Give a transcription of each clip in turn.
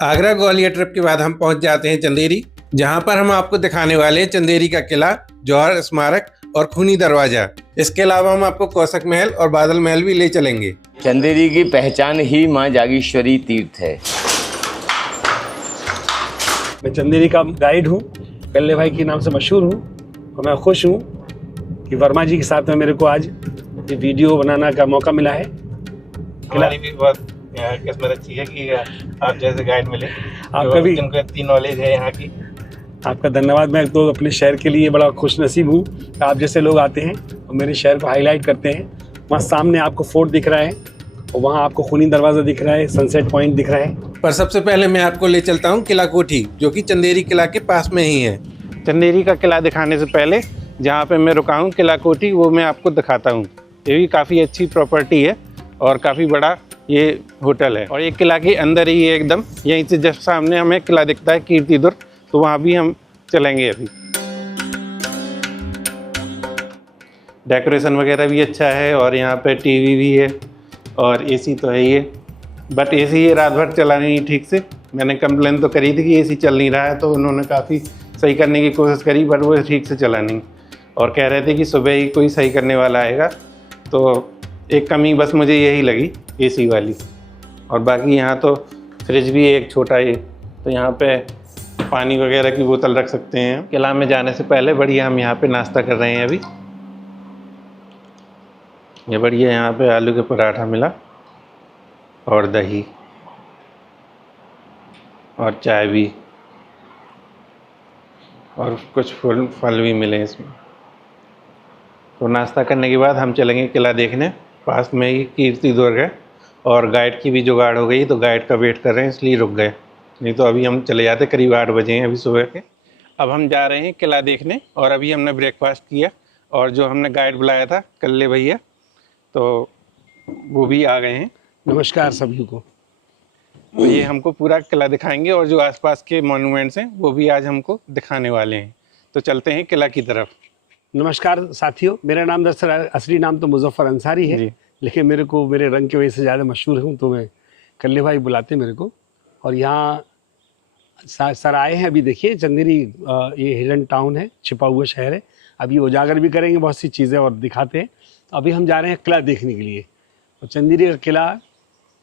Agra Gwalior trip के बाद हम पहुंच जाते हैं चंदेरी, जहां पर हम आपको दिखाने वाले हैं चंदेरी का किला, जौहर स्मारक और खूनी दरवाजा। इसके अलावा हम आपको कौशक महल और बादल महल भी ले चलेंगे। चंदेरी की पहचान ही मां जागेश्वरी तीर्थ है। मैं चंदेरी का गाइड हूँ, कल्ले भाई के नाम से मशहूर हूँ और मैं खुश हूँ कि वर्मा जी के साथ में मेरे को आज ये वीडियो बनाने का मौका मिला है। हमारी भी बहुत किस्मत अच्छी है कि आप जैसे गाइड मिले, आपका भी जिनको इतनी नॉलेज है यहाँ की। आपका धन्यवाद। मैं तो अपने शहर के लिए बड़ा खुश नसीब हूँ कि आप जैसे लोग आते हैं और मेरे शहर को हाईलाइट करते हैं। वहाँ सामने आपको फोर्ट दिख रहा है और वहाँ आपको खूनी दरवाज़ा दिख रहा है, सनसेट पॉइंट दिख रहा है। पर सबसे पहले मैं आपको ले चलता हूँ किला कोठी, जो कि चंदेरी किला के पास में ही है। चंदेरी का किला दिखाने से पहले जहाँ पे मैं रुका हूँ किला कोठी, वो मैं आपको दिखाता हूँ। ये भी काफ़ी अच्छी प्रॉपर्टी है और काफ़ी बड़ा ये होटल है और ये किला के अंदर ही है एकदम। यहीं से जस्ट सामने हमें किला दिखता है कीर्ति दुर्ग, तो वहाँ भी हम चलेंगे। अभी डेकोरेशन वगैरह भी अच्छा है और यहाँ पे टीवी भी है और एसी तो है ही है, बट एसी ये रात भर चला नहीं ठीक से। मैंने कंप्लेन तो करी थी कि एसी चल नहीं रहा है, तो उन्होंने काफ़ी सही करने की कोशिश करी, बट वो ठीक से चला नहीं और कह रहे थे कि सुबह ही कोई सही करने वाला आएगा। तो एक कमी बस मुझे यही लगी एसी वाली। और बाकी यहाँ तो फ्रिज भी है एक छोटा ही, तो यहाँ पे पानी वगैरह की बोतल रख सकते हैं। किला में जाने से पहले बढ़िया हम यहाँ पे नाश्ता कर रहे हैं अभी। ये बढ़िया यहाँ पे आलू के पराठा मिला और दही और चाय भी और कुछ फल भी मिले इसमें। तो नाश्ता करने के बाद हम चलेंगे किला देखने। पास में ही कीर्ति दुर्ग है और गाइड की भी जुगाड़ हो गई, तो गाइड का वेट कर रहे हैं इसलिए रुक गए, नहीं तो अभी हम चले जाते। करीब 8 बजे हैं अभी सुबह के। अब हम जा रहे हैं किला देखने और अभी हमने ब्रेकफास्ट किया और जो हमने गाइड बुलाया था कल्ले भैया, तो वो भी आ गए हैं। नमस्कार सभी को। तो ये हमको पूरा किला दिखाएंगे और जो आसपास के मॉन्यूमेंट्स हैं वो भी आज हमको दिखाने वाले हैं। तो चलते हैं किला की तरफ। नमस्कार साथियों, मेरा नाम दरअसल असली नाम तो मुजफ्फर अंसारी है, लेकिन मेरे को मेरे रंग की वजह से ज़्यादा मशहूर हूँ, तो मैं कल्ले भाई बुलाते हैं मेरे को। और यहाँ सर आए हैं अभी। देखिए चंदेरी ये हिडन टाउन है, छिपा हुआ शहर है। अभी उजागर भी करेंगे बहुत सी चीज़ें और दिखाते हैं। तो अभी हम जा रहे हैं किला देखने के लिए। और चंदेरी का किला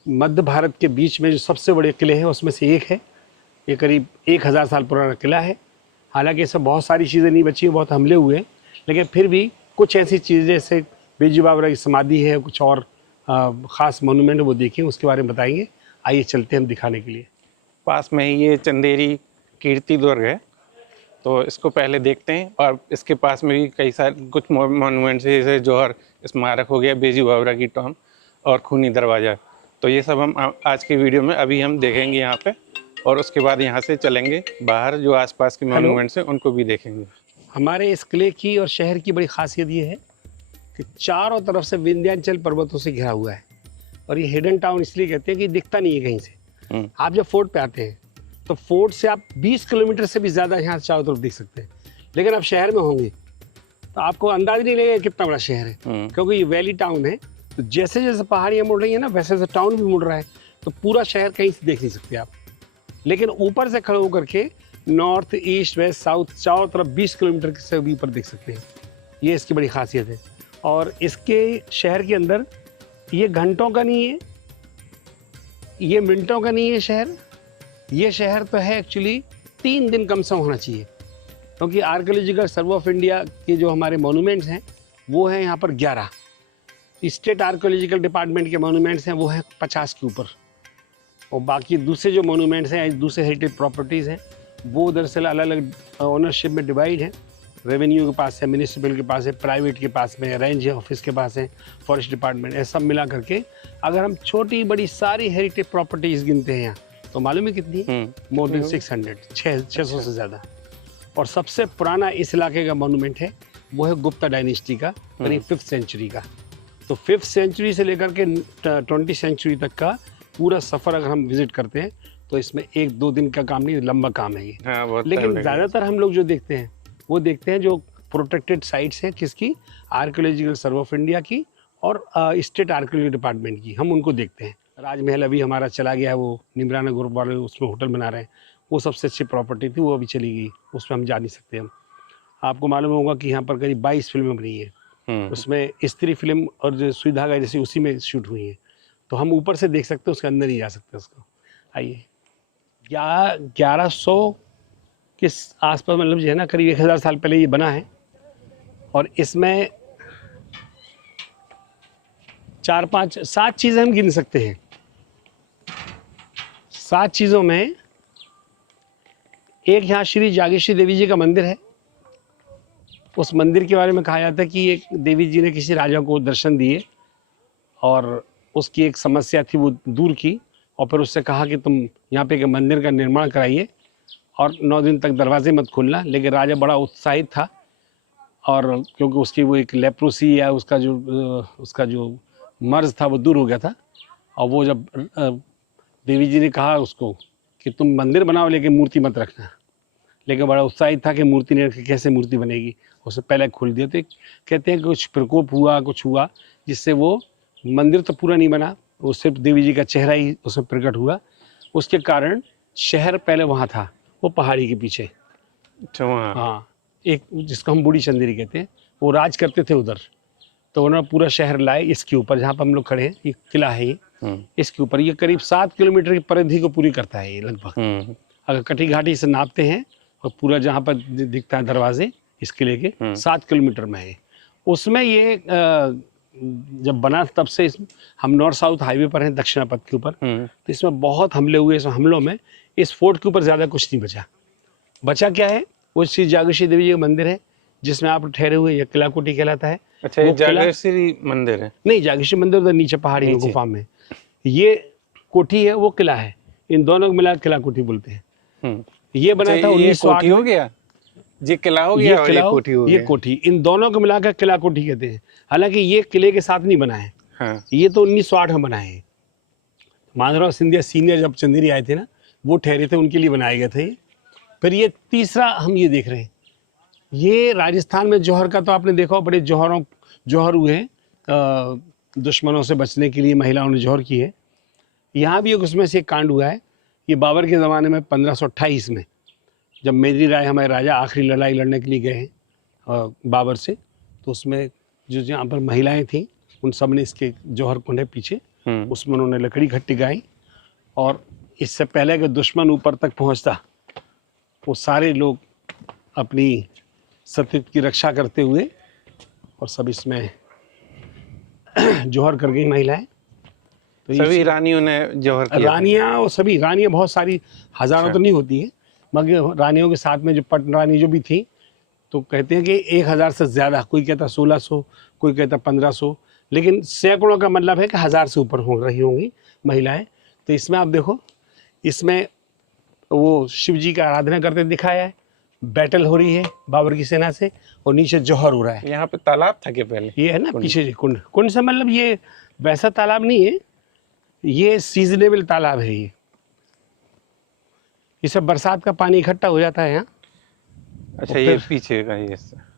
मध्य भारत के बीच में जो सबसे बड़े किले हैं उसमें से एक है। ये करीब 1000 साल पुराना किला है। हालांकि इसमें बहुत सारी चीज़ें नहीं बची हैं, बहुत हमले हुए हैं, लेकिन फिर भी कुछ ऐसी चीज़ें जैसे बेजू बाबरा की समाधि है, कुछ और ख़ास मोनूमेंट वो देखें, उसके बारे में बताएंगे। आइए चलते हैं हम दिखाने के लिए। पास में ही ये चंदेरी कीर्ति दुर्ग है, तो इसको पहले देखते हैं। और इसके पास में भी कई सारे कुछ मॉन्यूमेंट्स है, जैसे जौहर स्मारक हो गया, बेजू बाबरा की टॉम और खूनी दरवाज़ा। तो ये सब हम आज की वीडियो में अभी हम देखेंगे यहाँ पे, और उसके बाद यहाँ से चलेंगे बाहर, जो आसपास के मॉन्यूमेंट्स हैं उनको भी देखेंगे। हमारे इस किले की और शहर की बड़ी खासियत ये है कि चारों तरफ से विंध्याचल पर्वतों से घिरा हुआ है। और ये हिडन टाउन इसलिए कहते हैं कि दिखता नहीं है कहीं से। आप जब फोर्ट पे आते हैं तो फोर्ट से आप 20 किलोमीटर से भी ज़्यादा यहाँ चारों तरफ देख सकते हैं, लेकिन आप शहर में होंगे तो आपको अंदाज नहीं लगेगा कितना बड़ा शहर है, क्योंकि ये वैली टाउन है। तो जैसे जैसे पहाड़ियाँ मुड़ रही है ना, वैसे वैसे टाउन भी मुड़ रहा है, तो पूरा शहर कहीं से देख नहीं सकते आप। लेकिन ऊपर से खड़े होकर के नॉर्थ ईस्ट वेस्ट साउथ चारों तरफ 20 किलोमीटर से भी ऊपर देख सकते हैं। ये इसकी बड़ी खासियत है। और इसके शहर के अंदर ये घंटों का नहीं है, ये मिनटों का नहीं है शहर। ये शहर तो है एक्चुअली 3 दिन कम से कम होना चाहिए, क्योंकि आर्कियोलॉजिकल सर्वे ऑफ इंडिया के जो हमारे मोनूमेंट्स हैं वो हैं यहाँ पर 11। स्टेट आर्कियोलॉजिकल डिपार्टमेंट के मोनूमेंट्स हैं वो हैं 50 के ऊपर। और बाकी दूसरे जो मोनूमेंट्स हैं, दूसरे हेरिटेज प्रॉपर्टीज़ हैं, वो दरअसल अलग अलग ओनरशिप में डिवाइड है। रेवेन्यू के पास है, म्यूनिसिपल के पास है, प्राइवेट के पास में, रेंज ऑफिस के पास है, फॉरेस्ट डिपार्टमेंट, ये सब मिला करके अगर हम छोटी बड़ी सारी हेरिटेज प्रॉपर्टीज़ गिनते हैं यहाँ, तो मालूम है कितनी? मोर देन 600 से ज़्यादा। और सबसे पुराना इस इलाके का मोनूमेंट है वो है गुप्ता डायनेस्टी का, यानी 5th सेंचुरी का। तो 5th सेंचुरी से लेकर के 20th सेंचुरी तक का पूरा सफ़र अगर हम विजिट करते हैं तो इसमें 1-2 दिन का काम नहीं, लंबा काम है ये। लेकिन ज़्यादातर हम लोग जो देखते हैं वो देखते हैं जो प्रोटेक्टेड साइट्स हैं, किसकी? आर्कियोलॉजिकल सर्वे ऑफ इंडिया की और स्टेट आर्कियोलॉजी डिपार्टमेंट की, हम उनको देखते हैं। राजमहल अभी हमारा चला गया है, वो निमराना ग्रुप वाले उसमें होटल बना रहे हैं, वो सबसे अच्छी प्रॉपर्टी थी, वो अभी चली गई, उसमें हम जा नहीं सकते हम। आपको मालूम होगा कि यहाँ पर करीब 22 फिल्में बनी है, उसमें स्त्री फिल्म और जो सुई धागा जैसी उसी में शूट हुई है, तो हम ऊपर से देख सकते हैं, उसके अंदर नहीं जा सकते उसको। आइए 1100 के आसपास, मतलब जो है ना करीब 1000 साल पहले ये बना है, और इसमें 4 5 7 चीज़ें हम गिन सकते हैं। 7 चीज़ों में एक यहाँ श्री जागेश्वरी देवी जी का मंदिर है। उस मंदिर के बारे में कहा जाता है कि एक देवी जी ने किसी राजा को दर्शन दिए और उसकी एक समस्या थी वो दूर की, और फिर उससे कहा कि तुम यहाँ पे एक मंदिर का निर्माण कराइए और 9 दिन तक दरवाजे मत खोलना। लेकिन राजा बड़ा उत्साहित था, और क्योंकि उसकी वो एक लेप्रोसी या उसका जो मर्ज था वो दूर हो गया था, और वो जब देवी जी ने कहा उसको कि तुम मंदिर बनाओ लेकिन मूर्ति मत रखना, लेकिन बड़ा उत्साहित था कि मूर्ति नहीं रखी, कैसे मूर्ति बनेगी, उससे पहले खोल दिया। तो कहते हैं कि कुछ प्रकोप हुआ, कुछ हुआ, जिससे वो मंदिर तो पूरा नहीं बना, वो सिर्फ देवी जी का चेहरा ही उसमें प्रकट हुआ। उसके कारण शहर पहले वहाँ था, वो पहाड़ी के पीछे। अच्छा, वहाँ हाँ, एक जिसको हम बूढ़ी चंदेरी कहते हैं, वो राज करते थे उधर, तो उन्होंने पूरा शहर लाए इसके ऊपर, जहाँ पर हम लोग खड़े हैं, ये किला है ये, इसके ऊपर। ये करीब 7 किलोमीटर की परिधि को पूरी करता है ये लगभग। अगर कटी घाटी से नापते हैं और पूरा जहाँ पर दिखता है दरवाजे इस किले के, 7 किलोमीटर में है। उसमें ये जब बना तब से हम नॉर्थ साउथ हाईवे पर हैं, दक्षिणापथ के ऊपर, तो इसमें बहुत हमले हुए। इस हमलों में इस फोर्ट के ऊपर ज़्यादा कुछ नहीं बचा क्या है, वो श्री जागेश्वरी देवी जी का मंदिर है जिसमें आप ठहरे हुए, ये किला कोठी कहलाता है। अच्छा, ये जागेश्वरी मंदिर है? नहीं, जागेश्वरी मंदिर उधर नीचे पहाड़ी में गुफा में, ये कोठी है, वो किला है, इन दोनों को मिला किला कोठी बोलते हैं। ये बना था 1908 हो गया, ये किला हो गया और ये कोठी हो गया। ये कोठी, इन दोनों को मिलाकर किला कोठी कहते हैं। हालांकि ये किले के साथ नहीं बना है, हाँ। ये तो 1908 में बना है। माधवराव सिंधिया सीनियर जब चंदेरी आए थे ना, वो ठहरे थे, उनके लिए बनाया गया था ये। फिर ये तीसरा हम ये देख रहे हैं, ये राजस्थान में जौहर का तो आपने देखा, बड़े जौहर हुए हैं, दुश्मनों से बचने के लिए महिलाओं ने जौहर की है। यहाँ भी एक उसमें से एक कांड हुआ है, ये बाबर के ज़माने में 1528 में, जब मेदिनी राय हमारे राजा आखिरी लड़ाई लड़ने के लिए गए हैं बाबर से, तो उसमें जो यहाँ पर महिलाएं थीं उन सब ने इसके जौहर कुंड है पीछे, उसमें उन्होंने लकड़ी इकट्ठी गाई, और इससे पहले कि दुश्मन ऊपर तक पहुँचता, वो सारे लोग अपनी सत्यत्व की रक्षा करते हुए और सब इसमें जौहर कर गई महिलाएं। तो सभी रानियों ने जौहर किया? रानियां, और सभी रानियां बहुत सारी, हजारों तो नहीं होती है, मगर रानियों के साथ में जो पट रानी जो भी थी, तो कहते हैं कि 1000 से ज़्यादा, कोई कहता 1600, कोई कहता 1500, लेकिन सैकड़ों का मतलब है कि 1000 से ऊपर हो रही होंगी महिलाएं। तो इसमें आप देखो, इसमें वो शिव जी का आराधना करते दिखाया है, बैटल हो रही है बाबर की सेना से, और नीचे जौहर हो रहा है। यहाँ पे तालाब था के पहले? ये है ना पीछे कुंड से, मतलब ये वैसा तालाब नहीं है, ये सीजनेबल तालाब है। ये सब बरसात का पानी इकट्ठा हो जाता है यहाँ। अच्छा, ये पीछे का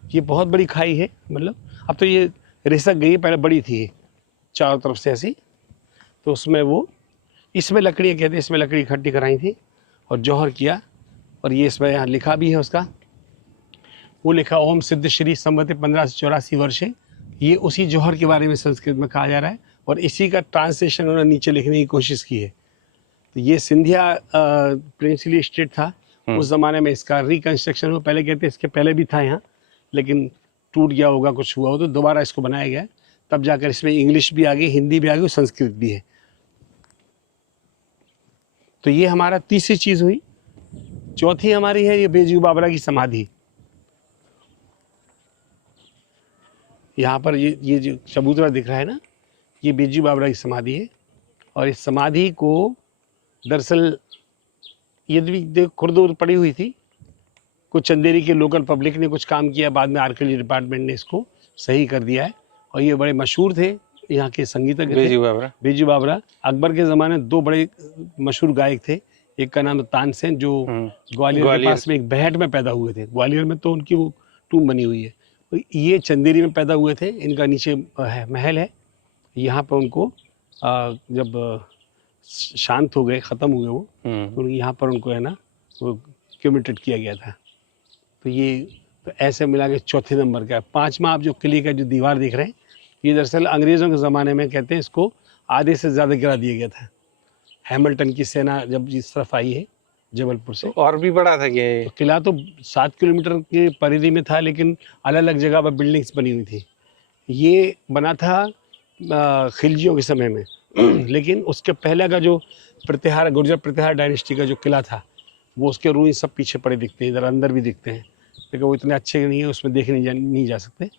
ये बहुत बड़ी खाई है, मतलब अब तो ये रिसक गई, पहले बड़ी थी चारों तरफ से ऐसी। तो उसमें वो, इसमें लकड़ियाँ कहते हैं, इसमें लकड़ी इकट्ठी कराई थी और जौहर किया। और ये इसमें यहाँ लिखा भी है उसका, वो लिखा ओम सिद्ध श्री संवत 1584 वर्षे। ये उसी जौहर के बारे में संस्कृत में कहा जा रहा है, और इसी का ट्रांसलेशन उन्होंने नीचे लिखने की कोशिश की है। तो ये सिंधिया प्रिंसली स्टेट था उस ज़माने में, इसका रिकन्स्ट्रक्शन हो, पहले कहते हैं इसके पहले भी था यहाँ, लेकिन टूट गया होगा, कुछ हुआ हो, तो दोबारा इसको बनाया गया, तब जाकर इसमें इंग्लिश भी आ गई, हिंदी भी आ गई, संस्कृत भी है। तो ये हमारा तीसरी चीज़ हुई। चौथी हमारी है ये बेजू बाबरा की समाधि। यहाँ पर ये जो चबूतरा दिख रहा है ना, ये बेजू बाबरा की समाधि है। और इस समाधि को दरअसल ये भी खुरदुर पड़ी हुई थी, कुछ चंदेरी के लोकल पब्लिक ने कुछ काम किया, बाद में आर्कियोलॉजी डिपार्टमेंट ने इसको सही कर दिया है। और ये बड़े मशहूर थे यहाँ के संगीतज्ञ, बेजू बाबरा। अकबर के ज़माने 2 बड़े मशहूर गायक थे, एक का नाम तानसेन, जो ग्वालियर के पास में एक बेहट में पैदा हुए थे। ग्वालियर में तो उनकी वो टूम बनी हुई है। ये चंदेरी में पैदा हुए थे, इनका नीचे महल है। यहाँ पर उनको जब शांत हो गए, ख़त्म हुए वो, तो यहाँ पर उनको है ना वो कम्यूटेड किया गया था। तो ये तो ऐसे मिला के चौथे नंबर का है। पाँचवा आप जो किले का जो दीवार देख रहे हैं, ये दरअसल अंग्रेज़ों के ज़माने में कहते हैं इसको आधे से ज़्यादा गिरा दिया गया था। हैमिल्टन की सेना जब इस तरफ आई है जबलपुर से, और भी बड़ा था क्या ये? तो किला तो 7 किलोमीटर की परिधि में था, लेकिन अलग अलग जगह पर बिल्डिंग्स बनी हुई थी। ये बना था खिलजियों के समय में लेकिन उसके पहले का जो प्रतिहार, गुर्जर प्रतिहार डायनेस्टी का जो किला था, वो उसके रूइन सब पीछे पड़े दिखते हैं, इधर अंदर भी दिखते हैं, लेकिन वो इतने अच्छे नहीं है, उसमें देखे नहीं जा सकते।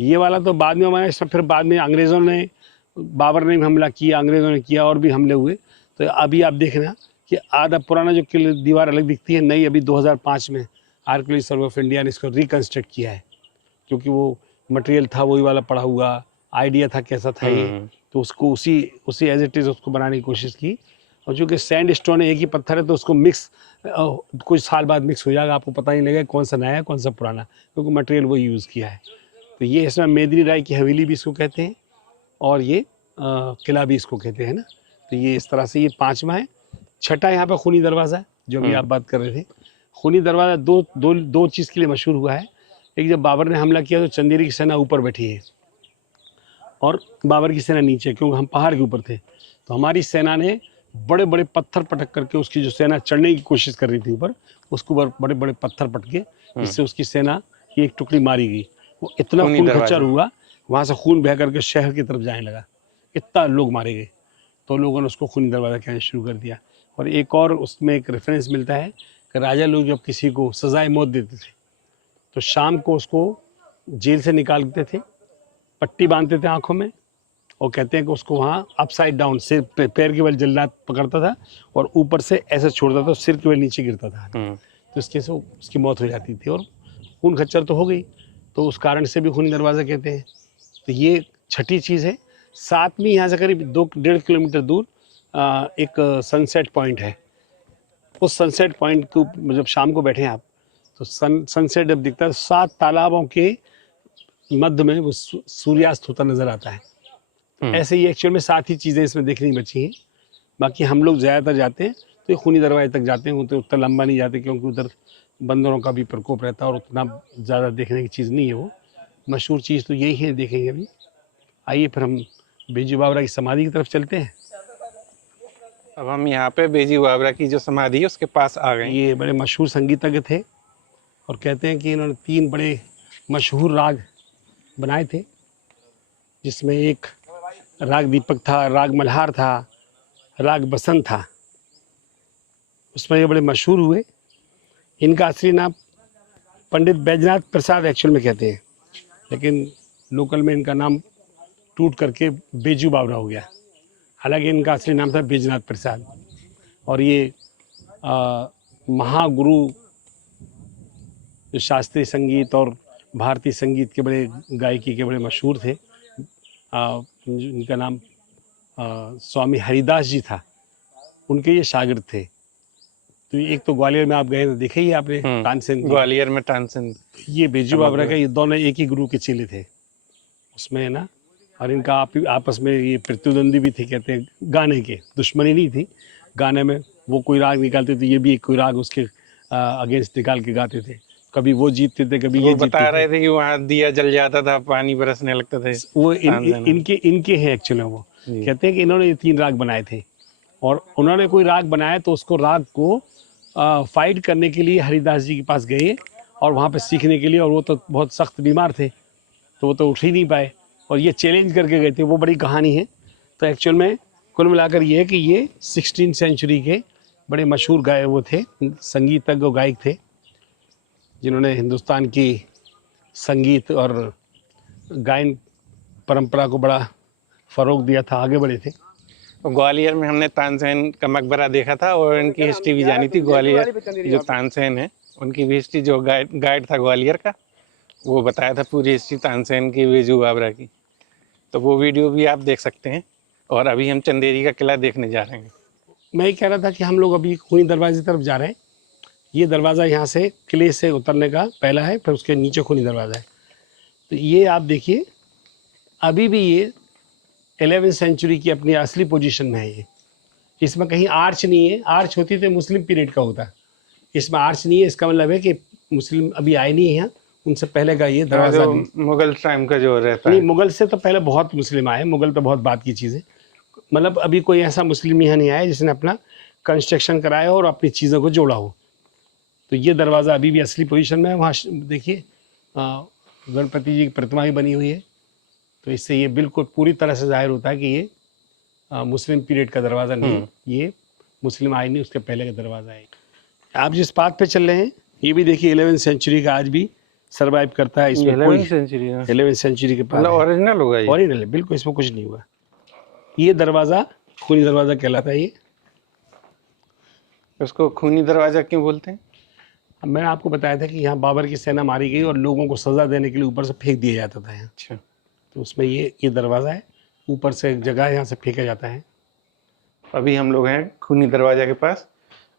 ये वाला तो बाद में हमारे सब, फिर बाद में अंग्रेज़ों ने, बाबर ने भी हमला किया, अंग्रेज़ों ने किया, और भी हमले हुए। तो अभी आप देखना कि आधा पुराना जो किले दीवार अलग दिखती है, नई अभी 2005 में आर्कियोलॉजी सर्वे ऑफ इंडिया ने इसको रिकन्स्ट्रक्ट किया है, क्योंकि वो मटेरियल था वही वाला पड़ा हुआ, आइडिया था कैसा था ये, तो उसको उसी एज इट इज़ उसको बनाने की कोशिश की। और चूँकि सैंड स्टोन एक ही पत्थर है, तो उसको मिक्स कुछ साल बाद मिक्स हो जाएगा, आपको पता नहीं लगेगा कौन सा नया है कौन सा पुराना, क्योंकि मटेरियल वही यूज़ किया है। तो ये इसमें मेदिनी राय की हवेली भी इसको कहते हैं, और ये किला भी इसको कहते हैं ना। तो ये इस तरह से ये पाँचवा है। छठा यहाँ पे खूनी दरवाज़ा है, जो भी आप बात कर रहे थे। खूनी दरवाज़ा दो चीज़ के लिए मशहूर हुआ है। एक, जब बाबर ने हमला किया तो चंदेरी की सेना ऊपर बैठी है और बाबर की सेना नीचे, क्योंकि हम पहाड़ के ऊपर थे। तो हमारी सेना ने बड़े बड़े पत्थर पटक करके उसकी जो सेना चढ़ने की कोशिश कर रही थी ऊपर, उसको बड़े बड़े पत्थर पटके, जिससे उसकी सेना की एक टुकड़ी मारी गई। वो इतना खून खच्चर हुआ, वहाँ से खून बह करके शहर की तरफ जाने लगा, इतना लोग मारे गए। तो लोगों ने उसको खूनी दरवाज़ा कहना शुरू कर दिया। और एक और उसमें एक रेफरेंस मिलता है कि राजा लोग जब किसी को सजाए मौत देते थे, तो शाम को उसको जेल से निकालते थे, पट्टी बांधते थे आंखों में, और कहते हैं कि उसको वहाँ अपसाइड डाउन, सिर पैर के बल जल्लाद पकड़ता था और ऊपर से ऐसे छोड़ता था, सिर के बल नीचे गिरता था। तो इसके से उसकी मौत हो जाती थी, और खून खच्चर तो हो गई, तो उस कारण से भी खूनी दरवाज़ा कहते हैं। तो ये छठी चीज़ है। सातवीं, यहाँ से करीब 2-1.5 किलोमीटर दूर एक सनसेट पॉइंट है। उस सनसेट पॉइंट को जब शाम को बैठे आप, तो सनसेट जब दिखता है, 7 तालाबों के मध्य में वो सूर्यास्त होता नजर आता है। ऐसे ही एक्चुअल में 7 ही चीज़ें इसमें देखने की बची हैं। बाकी हम लोग ज़्यादातर जाते हैं तो ये खूनी दरवाजे तक जाते हैं, तो उतना लंबा नहीं जाते, क्योंकि उधर बंदरों का भी प्रकोप रहता है और उतना ज़्यादा देखने की चीज़ नहीं है। वो मशहूर चीज़ तो यही है, देखेंगे अभी। आइए फिर हम बेजू बावरा की समाधि की तरफ चलते हैं। अब हम यहाँ पे बेजू बावरा की जो समाधि है उसके पास आ गए। ये बड़े मशहूर संगीतज्ञ थे, और कहते हैं कि इन्होंने 3 बड़े मशहूर राग बनाए थे, जिसमें एक राग दीपक था, राग मल्हार था, राग बसंत था। उसमें ये बड़े मशहूर हुए। इनका असली नाम पंडित बैजनाथ प्रसाद एक्चुअल में कहते हैं, लेकिन लोकल में इनका नाम टूट करके बेजू बावरा हो गया। हालांकि इनका असली नाम था बैजनाथ प्रसाद। और ये महागुरु जो शास्त्रीय संगीत और भारतीय संगीत के बड़े गायकी के बड़े मशहूर थे। इनका नाम स्वामी हरिदास जी था, उनके ये शागिर्द थे। तो एक तो ग्वालियर में आप गए तो देखे ही आपने तानसेन, ग्वालियर में तानसेन, ये बेजू बावरा का, ये दोनों एक ही गुरु के चेले थे उसमें, है ना। और इनका आपस में ये प्रतिद्वंदी भी थे, कहते हैं गाने के, दुश्मनी नहीं थी। गाने में वो कोई राग निकालते थे, ये भी एक कोई राग उसके अगेंस्ट निकाल के गाते थे। कभी वो जीतते थे, कभी ये बता रहे थे कि वहाँ दिया जल जाता था, पानी बरसने लगता था। वो इनके हैं एक्चुअली। वो कहते हैं कि इन्होंने ये 3 राग बनाए थे, और उन्होंने कोई राग बनाया तो उसको राग को फाइट करने के लिए हरिदास जी के पास गए, और वहाँ पे सीखने के लिए। और वो तो बहुत सख्त बीमार थे, तो वो तो उठ ही नहीं पाए, और ये चैलेंज करके गए थे। वो बड़ी कहानी है। तो एक्चुअल में कुल मिलाकर ये है कि ये 16वीं सेंचुरी के बड़े मशहूर गायक वो थे, संगीतज्ञ और गायक थे, जिन्होंने हिंदुस्तान की संगीत और गायन परंपरा को बड़ा फ़रोग दिया था, आगे बढ़े थे। ग्वालियर में हमने तानसेन का मकबरा देखा था, और इनकी हिस्ट्री भी जानी थी। ग्वालियर जो तानसेन है उनकी भी हिस्ट्री, जो गाइड था ग्वालियर का, वो बताया था पूरी हिस्ट्री तानसेन की, बेजू बावरा की। तो वो वीडियो भी आप देख सकते हैं। और अभी हम चंदेरी का किला देखने जा रहे हैं। मैं ये कह रहा था कि हम लोग अभी खूनी दरवाजे की तरफ जा रहे हैं। ये दरवाज़ा यहाँ से किले से उतरने का पहला है, फिर उसके नीचे खूनी दरवाज़ा है। तो ये आप देखिए, अभी भी ये 11वीं सेंचुरी की अपनी असली पोजीशन में है। इसमें कहीं आर्च नहीं है, आर्च होती तो मुस्लिम पीरियड का होता, इसमें आर्च नहीं है। इसका मतलब है कि मुस्लिम अभी आए नहीं है, उनसे पहले का ये दरवाज़ा जो भी। मुगल टाइम का जो रहता नहीं, है। मुगल से तो पहले बहुत मुस्लिम आए, मुगल तो बहुत बात की चीज़ है। मतलब अभी कोई ऐसा मुस्लिम यहाँ नहीं आया जिसने अपना कंस्ट्रक्शन कराया और अपनी चीज़ों को जोड़ा हो। तो ये दरवाज़ा अभी भी असली पोजीशन में है। वहाँ देखिए गणपति जी की प्रतिमा भी बनी हुई है, तो इससे ये बिल्कुल पूरी तरह से जाहिर होता है कि ये मुस्लिम पीरियड का दरवाज़ा नहीं है, ये मुस्लिम आए नहीं उसके पहले का दरवाज़ा है। आप जिस पाथ पे चल रहे हैं ये भी देखिए 11वीं सेंचुरी का आज भी सर्वाइव करता है। इसमें कोई 11वीं सेंचुरी के पास ओरिजिनल होगा ये। ओरिजिनल है बिल्कुल, इसमें कुछ नहीं हुआ। ये दरवाज़ा खूनी दरवाज़ा कहलाता है। ये उसको खूनी दरवाजा क्यों बोलते हैं? अब मैंने आपको बताया था कि यहाँ बाबर की सेना मारी गई और लोगों को सज़ा देने के लिए ऊपर से फेंक दिया जाता था यहाँ। अच्छा। तो उसमें ये दरवाज़ा है, ऊपर से एक जगह है यहाँ से फेंका जाता है। अभी हम लोग हैं खूनी दरवाजा के पास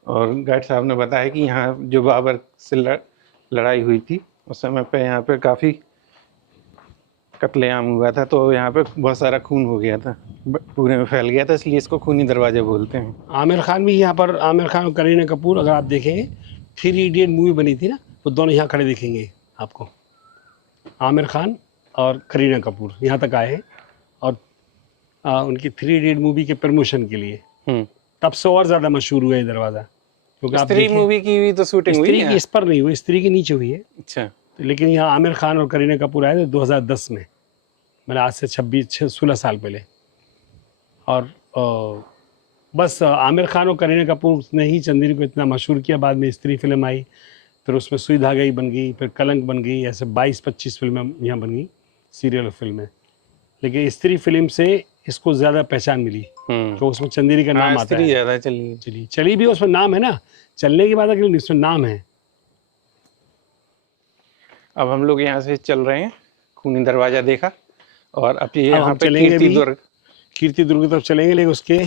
और गाइड साहब ने बताया कि यहाँ जो बाबर से लड़ाई हुई थी उस समय पे यहाँ पे काफ़ी कत्लेआम हुआ था, तो यहाँ पे बहुत सारा खून हो गया था, पूरे में फैल गया था, इसलिए इसको खूनी दरवाजा बोलते हैं। आमिर खान भी यहाँ पर, आमिर खान और करीना कपूर, अगर आप देखेंगे 3 इडियट मूवी बनी थी ना, वो दोनों यहाँ खड़े दिखेंगे आपको। आमिर खान और करीना कपूर यहाँ तक आए हैं और उनकी 3 इडियट मूवी के प्रमोशन के लिए, तब से और ज़्यादा मशहूर हुआ है दरवाज़ा। क्योंकि स्त्री मूवी की भी तो शूटिंग हुई स्त्री है। की इस पर नहीं हुई, स्त्री के नीचे हुई है। अच्छा। लेकिन यहाँ आमिर खान और करीना कपूर आए थे 2010 में, मैंने आज से 16 साल पहले। और बस आमिर खान और करीना कपूर ने ही चंदेरी को इतना मशहूर किया। बाद में स्त्री फिल्म आई, फिर उसमें सुई धागा ही बन गई, फिर कलंक बन गई, ऐसे 22-25 फिल्में यहाँ बन गई, सीरियल और फिल्में। लेकिन स्त्री फिल्म से इसको ज़्यादा पहचान मिली, तो उसमें चंदेरी का नाम आता है। ज़्यादा चली भी उसमें नाम है ना, चलने की बात है कि इसमें नाम है। अब हम लोग यहाँ से चल रहे हैं, खूनी दरवाजा देखा और अब ये अब यहाँ हम पे चलेंगे भी कीर्ति दुर्ग की तरफ चलेंगे, लेकिन उसके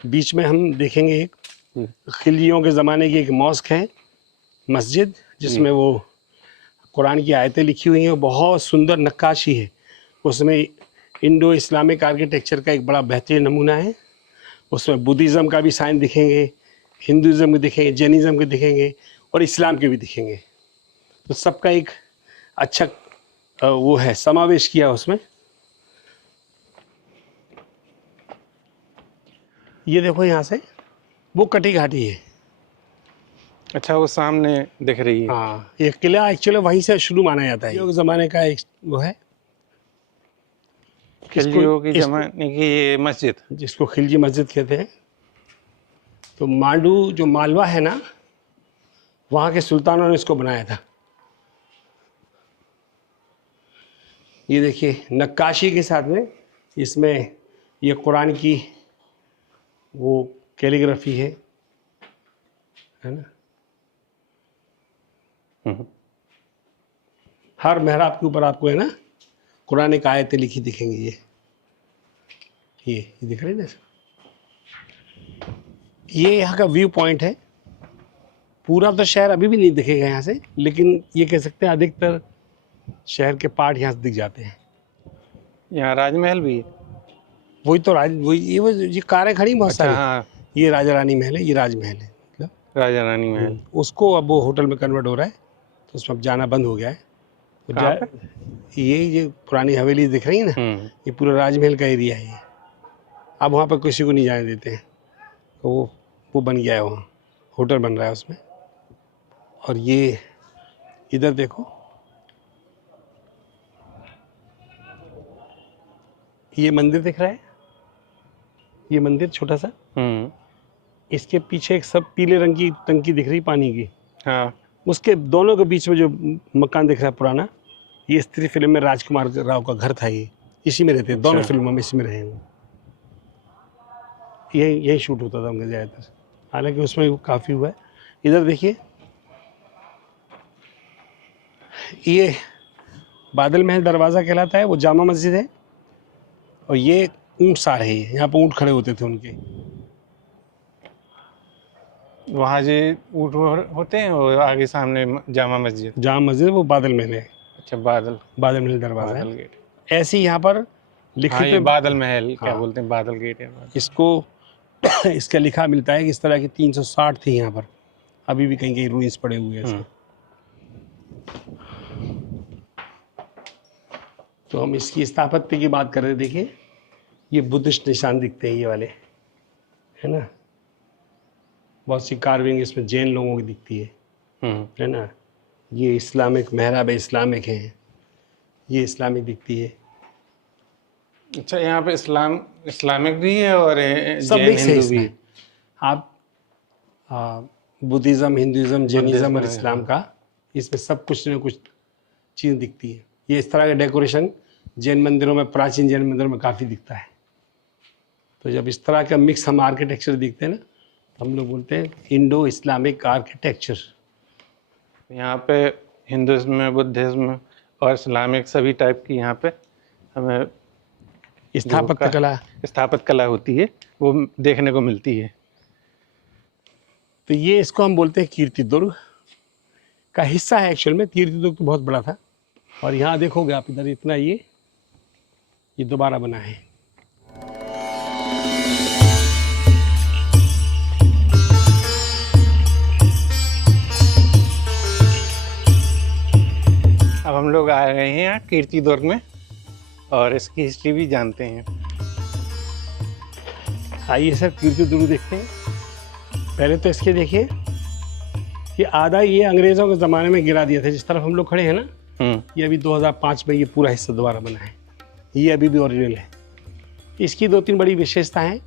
बीच में हम देखेंगे एक खिलजियों के ज़माने की एक मॉस्क है, मस्जिद, जिसमें वो कुरान की आयतें लिखी हुई हैं। बहुत सुंदर नक्काशी है उसमें, इंडो इस्लामिक आर्किटेक्चर का एक बड़ा बेहतरीन नमूना है। उसमें बुद्धिज़्म का भी साइन दिखेंगे, हिंदुज़्म के दिखेंगे, जैनिज़्म के दिखेंगे और इस्लाम के भी दिखेंगे। तो सबका एक अच्छा वो है, समावेश किया उसमें। ये देखो यहाँ से वो कटी घाटी है। अच्छा, वो सामने दिख रही है। हाँ, ये किला एक्चुअली वहीं से शुरू माना जाता है। ये ज़माने का एक वो है, खिलजियों की ज़माने की ये मस्जिद, जिसको खिलजी मस्जिद कहते हैं। तो मांडू जो मालवा है ना, वहाँ के सुल्तानों ने इसको बनाया था। ये देखिए नक्काशी के साथ में इसमें ये कुरान की वो कैलीग्राफी है ना। हर मेहराब के ऊपर आपको है ना कुरान की आयतें लिखी दिखेंगी। ये दिख रही है ना। ये यहाँ का व्यू पॉइंट है। पूरा तो शहर अभी भी नहीं दिखेगा यहाँ से, लेकिन ये कह सकते हैं अधिकतर शहर के पार्ट यहाँ से दिख जाते हैं। यहाँ राजमहल भी है। वही तो ये कारें खड़ी बहुत सारी। हाँ, ये राजा रानी महल है, ये राजमहल है, मतलब राजा रानी महल। उसको अब वो होटल में कन्वर्ट हो रहा है, तो उसमें अब जाना बंद हो गया है। तो ये पुरानी हवेली दिख रही है ना, ये पूरा राजमहल का एरिया है। अब वहाँ पर किसी को नहीं जाने देते हैं, तो वो बन गया है, वहाँ होटल बन रहा है उसमें। और ये इधर देखो, ये मंदिर दिख रहा है, ये मंदिर छोटा सा। इसके पीछे एक सब पीले रंग की टंकी दिख रही पानी की। हाँ, उसके दोनों के बीच में जो मकान दिख रहा है पुराना, ये स्त्री फिल्म में राजकुमार राव का घर था। ये इसी में रहते हैं। दोनों फिल्मों में इसी में रहे हैं। यही शूट होता था उनका ज़्यादातर, हालांकि उसमें काफ़ी हुआ है। इधर देखिए, ये बादल महल दरवाज़ा कहलाता है, वो जामा मस्जिद है। और ये ऊँट सार है, यहाँ पर ऊँट खड़े होते थे उनके। वहाँ जो ऊँट होते हैं वो आगे सामने जामा मस्जिद वो बादल महल है। अच्छा, बादल महल दरवाज़ा है। गेट ऐसे यहाँ पर लिखित बादल महल क्या बोलते हैं, बादल गेट है। इसको इसका लिखा मिलता है कि इस तरह की 360 थी यहाँ पर, अभी भी कहीं कहीं रूइंस पड़े हुए हैं इसके। तो हम इसकी स्थापत्य की बात कर रहे थे। देखिए ये बुद्धिस्ट निशान दिखते हैं ये वाले, है ना। बहुत सी कार्विंग इसमें जैन लोगों की दिखती है ना। ये इस्लामिक मेहराब इस्लामिक है, ये इस्लामिक दिखती है। अच्छा, यहाँ पे इस्लामिक भी है और सब जैन मिक्स है हिंदू भी। इसमें। आप बुद्धिज़्म, हिंदुज़म, जैनिज़्म और है, इस्लाम का, इसमें सब कुछ न कुछ चीज़ दिखती है। ये इस तरह का डेकोरेशन जैन मंदिरों में, प्राचीन जैन मंदिरों में काफ़ी दिखता है। तो जब इस तरह का मिक्स हम आर्किटेक्चर दिखते हैं ना, तो हम लोग बोलते हैं इंडो इस्लामिक आर्किटेक्चर। यहाँ पे हिंदुइज्म, बुद्धिज्म और इस्लामिक सभी टाइप की यहाँ पे हमें स्थापत्य कला होती है वो देखने को मिलती है। तो ये इसको हम बोलते हैं कीर्तिदुर्ग का हिस्सा है। एक्चुअल में कीर्तिदुर्ग तो बहुत बड़ा था, और यहाँ देखोगे आप इधर इतना ये दोबारा बना है। अब हम लोग आ गए हैं यहाँ कीर्तिदुर्ग में और इसकी हिस्ट्री भी जानते हैं। आइए सर कीर्तिदुर्ग देखते हैं। पहले तो इसके देखिए कि आधा ये अंग्रेज़ों के ज़माने में गिरा दिया था। जिस तरफ हम लोग खड़े हैं ना, ये अभी 2005 में ये पूरा हिस्सा दोबारा बना है। ये अभी भी ओरिजिनल है। इसकी 2-3 बड़ी विशेषता हैं।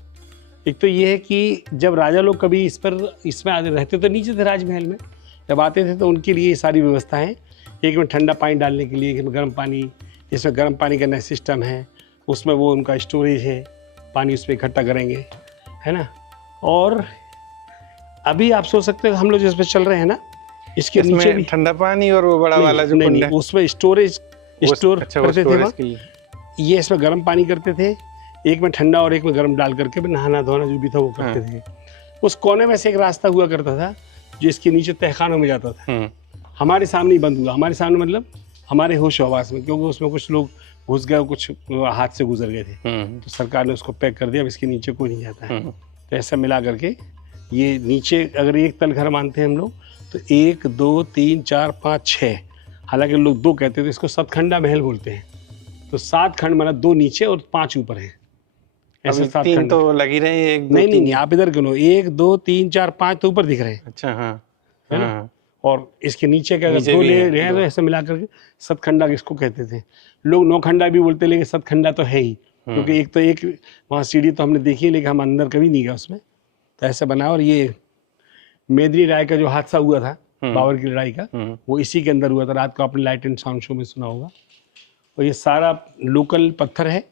एक तो ये है कि जब राजा लोग कभी इसमें आते रहते तो नीचे थे राजमहल में, जब आते थे तो उनके लिए ये सारी व्यवस्था है। एक में ठंडा पानी डालने के लिए, एक में गर्म पानी, इसमें गर्म पानी का नया सिस्टम है, उसमें वो उनका स्टोरेज है, पानी उसमें इकट्ठा करेंगे, है ना। और अभी आप सोच सकते हो हम लोग जिस पे चल रहे हैं ना, इसके नीचे भी ठंडा पानी और वो बड़ा वाला जो कुंड है उसमें स्टोरेज स्टोर करते थे वहाँ। की। ये इसमें गर्म पानी करते थे, एक में ठंडा और एक में गर्म डाल करके नहाना धोना जो भी था वो करते थे। उस कोने में से एक रास्ता हुआ करता था जो इसके नीचे तहखानों में जाता था। हमारे सामने ही बंद हुआ। हमारे सामने मतलब हमारे होश हवास में, क्योंकि उसमें कुछ लोग घुस गए, कुछ हाथ से गुजर गए थे, तो सरकार ने उसको पैक कर दिया। अब इसके नीचे कोई नहीं जाता है। तो ऐसा मिला करके ये नीचे अगर एक तल घर मानते हैं हम लोग तो 1 2 3 4 5 6, हालांकि लोग 2 कहते थे, इसको सतखंडा महल बोलते हैं। तो 7 खंड मतलब 2 नीचे और 5 ऊपर है। ऐसे 7 3 खंड तो लग ही रहे हैं। 1 2 नहीं, आप इधर गिनो 1 2 3 4 5 तो ऊपर दिख रहे हैं। अच्छा, हाँ है ना। और इसके नीचे का अगर 2 ले रहे हैं तो ऐसे मिला करके सतखंडा इसको कहते थे। लोग 9 खंडा भी बोलते, लेकिन सतखंडा तो है ही, क्योंकि एक वहाँ सीढ़ी तो हमने देखी है, लेकिन हम अंदर कभी नहीं गए उसमें। तो ऐसे बना। और ये मेदिनी राय का जो हादसा हुआ था, बाबर की लड़ाई का, वो इसी के अंदर हुआ था। रात को आपने लाइट एंड साउंड शो में सुना होगा। और ये सारा लोकल पत्थर है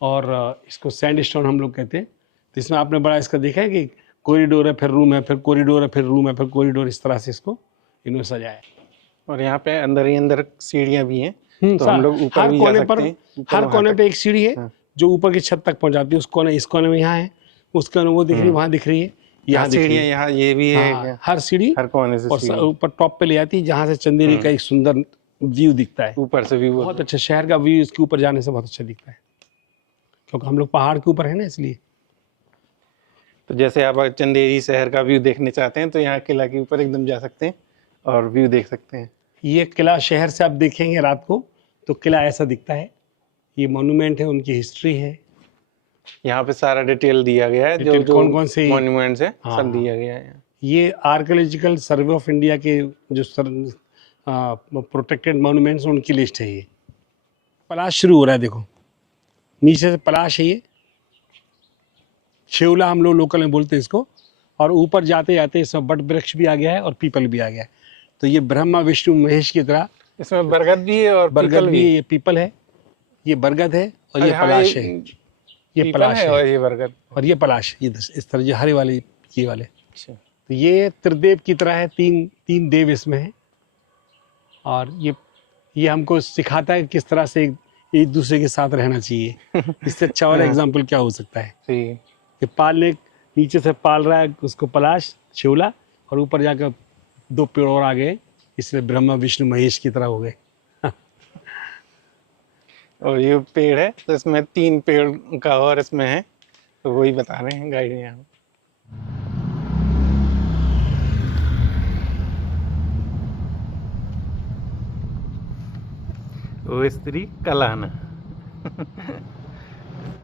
और इसको सैंडस्टोन हम लोग कहते हैं। तो इसमें आपने बड़ा इसका देखा है कि कॉरिडोर है, फिर रूम है, फिर कॉरिडोर है, फिर रूम है, फिर कॉरिडोर, इस तरह से इसको इन्होंने सजाया है। और यहाँ पे अंदर ही अंदर सीढ़ियाँ भी हैं, तो हम लोग ऊपर भी जा सकते हैं। हर कोने पे एक सीढ़ी है जो ऊपर की छत तक पहुंचाती है। उस कोने, इस कोने में यहाँ है, उस कोने वो दिख रही है, वहाँ दिख रही है, यहाँ दिख रही है। यहाँ ये भी है। हर सीढ़ी हर कोने से और ऊपर टॉप पे ले जाती है, जहाँ से चंदेरी का एक सुंदर व्यू दिखता है। ऊपर से व्यू बहुत अच्छा, शहर का व्यू इसके ऊपर जाने से बहुत अच्छा दिखता है, क्योंकि हम लोग पहाड़ के ऊपर है ना, इसलिए। तो जैसे आप चंदेरी शहर का व्यू देखने चाहते हैं तो यहाँ किला के ऊपर एकदम जा सकते हैं और व्यू देख सकते हैं। ये किला शहर से आप देखेंगे रात को तो किला ऐसा दिखता है। ये मॉन्यूमेंट है, उनकी हिस्ट्री है। यहाँ पे सारा डिटेल दिया गया है, जो कौन से मॉन्यूमेंट्स है सब दिया गया है। ये आर्कियोलॉजिकल सर्वे ऑफ इंडिया के जो प्रोटेक्टेड मॉन्यूमेंट्स उनकी लिस्ट है। ये पलाश शुरू हो रहा है, देखो नीचे से पलाश है। ये शेवला हम लोग लोकल में बोलते हैं इसको। और ऊपर जाते जाते इसमें बट वृक्ष भी आ गया है और पीपल भी आ गया है। तो ये ब्रह्मा विष्णु महेश की तरह इसमें बरगद भी है और बरगद भी है। ये पीपल है, ये बरगद है और ये पलाश है। ये पलाश है और ये बरगद और ये पलाश, ये इस तरह ये हरे वाले, ये वाले। अच्छा। तो ये त्रिदेव की तरह है, तीन देव इसमें है। और ये हमको सिखाता है किस तरह से एक दूसरे के साथ रहना चाहिए। इससे अच्छा वाला एग्जाम्पल क्या हो सकता है कि पालने, नीचे से पाल रहा है उसको पलाश शिवला, और ऊपर जाकर 2 पेड़ और आ गए, इसलिए ब्रह्मा विष्णु महेश की तरह हो गए। और ये पेड़ है तो इसमें 3 पेड़ का और इसमें है, तो वही बता रहे हैं गाइड यहाँ। वो स्त्री कलाना